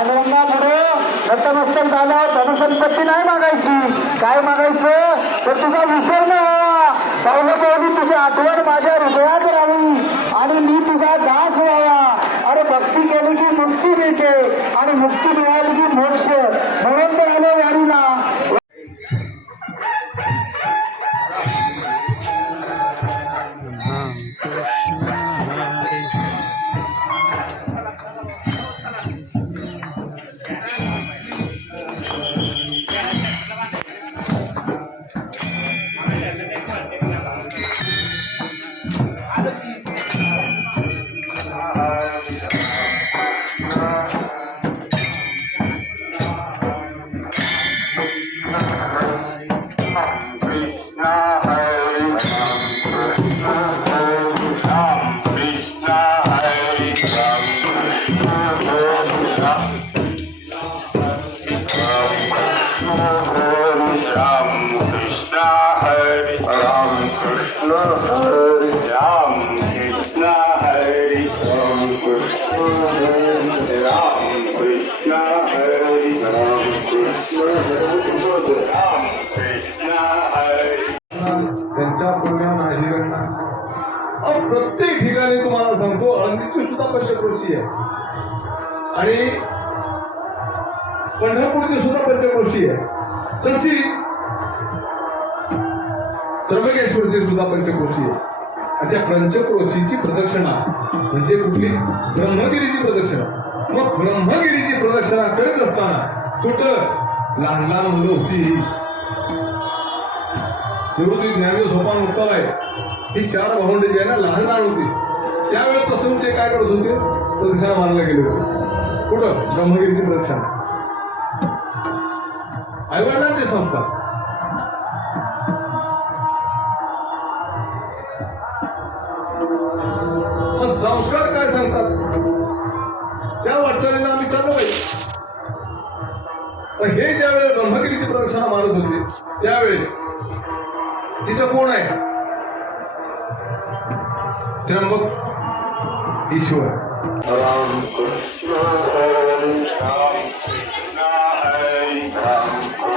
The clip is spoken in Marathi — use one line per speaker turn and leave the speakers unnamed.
पांडवांना पुढे नतमस्तक झाल्यावर धनसंपत्ती नाही मागायची. काय मागायचं? तर तुझा विसर नाही व्हावा पावलं तुझी आठवण माझ्या हृदयात राहावी. आणि मी तुझा दास व्हावा. अरे भक्ती केली की मुक्ती मिळते. आणि मुक्ती मिळाली की मोक्ष. म्हणून तर आलो
राम कृष्ण हरी राम कृष्ण हरी राम कृष्ण हरी राम कृष्ण राम कृष्ण हरी राम कृष्ण राम कृष्ण हरी
त्यांच्या प्रत्येक ठिकाणी तुम्हाला सांगतो अंगठीची सुद्धा पंचक्रोशी आहे आणि पंढरपूरची सुद्धा पंचक्रोशी आहे. तशीच त्र्यंबकेश्वरची सुद्धा पंचक्रोशी आहे. आणि त्या पंचक्रोशीची प्रदक्षिणा म्हणजे कुठली? ब्रह्मगिरीची प्रदक्षिणा. मग ब्रह्मगिरीची प्रदक्षिणा करत असताना कुठं? लहान लहान मुलं होती. निवृत्ती ज्ञानी सोपान मुक्ताला आहे. ही चार भावंड जी आहे ना लहान लहान होती. त्यावेळेपासून ते काय करत होते? प्रदक्षिणा मानला गेले होते. कुठं? ब्रह्मगिरीची प्रदक्षिणा. आईवडिलां ते संस्कार मग संस्कार काय सांगतात? त्या वाटचालीला आम्ही चालू पाहिजे पण हे ज्यावेळेस ब्रह्मगिरीची प्रदक्षिणा मारत होते त्यावेळेस तिथं कोण आहे? त्र्यंबक ईश्वर.
राम कृष्ण Um,